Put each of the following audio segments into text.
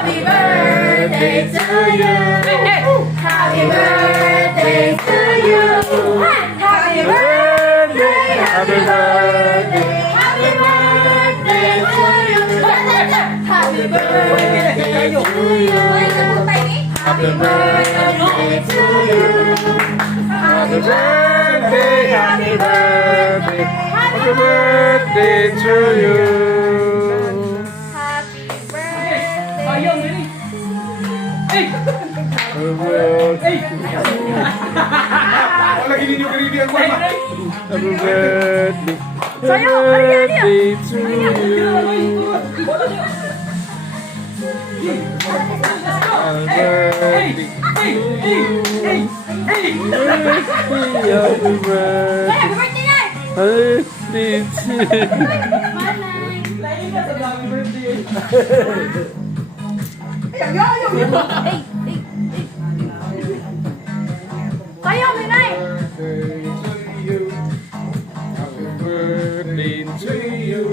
Happy birthday to you. Happy birthday to you. Happy birthday. Happy birthday. Happy birthday to you. Happy birthday to you. Happy birthday to you. Happy birthday, happy birthday, happy birthday to you. Happy birthday. Ayaw, Mary. Hey! Happy birthday, Wala gini nyo kanini ang mama. happy birthday, Sayo, happy ano yan, birthday to you. Happy birthday, Hey! Hey! Hey! Hey! happy birthday, Happy birthday na! birthday to you. Lain na sa happy birthday. Kayo, Minay! Happy birthday to you.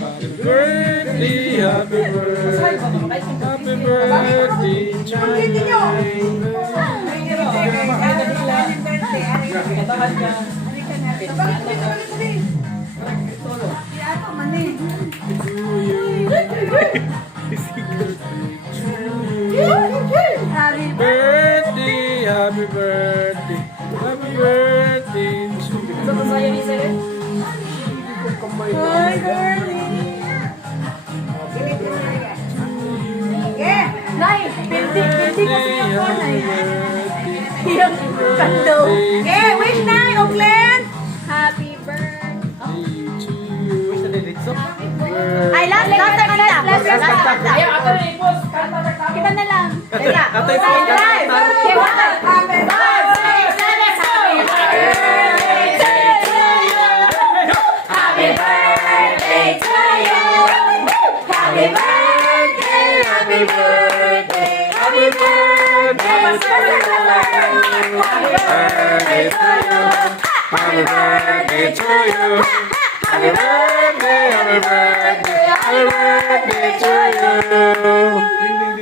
Happy birthday, happy birthday, happy birthday to you. Katahan ka. Happy Birthday, happy birthday, happy birthday to you. Sa sayo ni Sir. Nay, pinti kasi yung phone ay. Yung kando. Wish na, Oakland! Happy birthday. Wish na din dito. Ay, last time na. Last Ayaw, ato na i-post. Kanta na kami. Kita na lang. Teka. Ato i-post. Happy birthday to you. Happy birthday to you. Happy birthday, happy birthday, happy birthday to you. Happy birthday to you. Happy birthday, happy birthday, happy birthday to you.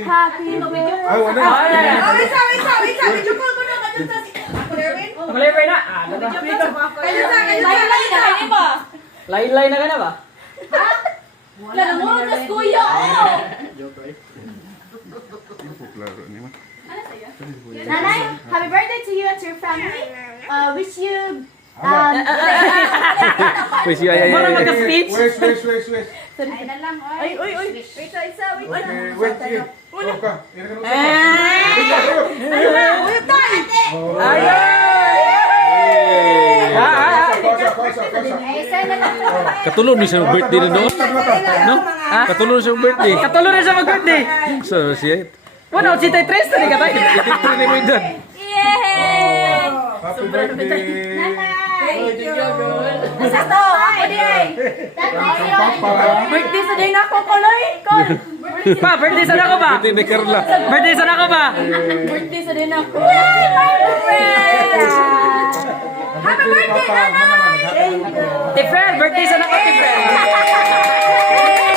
Happy Ay, wala. Malay na. Ah, lain-lain na ka na ba? Lalamurot na kuya. Nanay, happy birthday to you and to your family. Wish you Wish you ay. Para magka-speech. Wait. Ay na lang, oy. Wait, isa. Wait, sige. Ka. Uy, tay! Ay, isa na lang. Katulog ni siya birthday na no? No? Katulog siya birthday. Katulo na siya mag-birthday. So, siya. Wala, 83 tali ka tayo. Ititri ni mo edad. Yay! Happy birthday. Thank you. Asa to? Ako di ay. Birthday sa din ako, Koloy. Pa, birthday sa ako ba? Birthday ni Carla. Birthday sa ako ba? Birthday sa din ako. Yay! My friend! Happy birthday, Nanay! Thank you. Tifred, birthday sa ako, Tifred. Yay!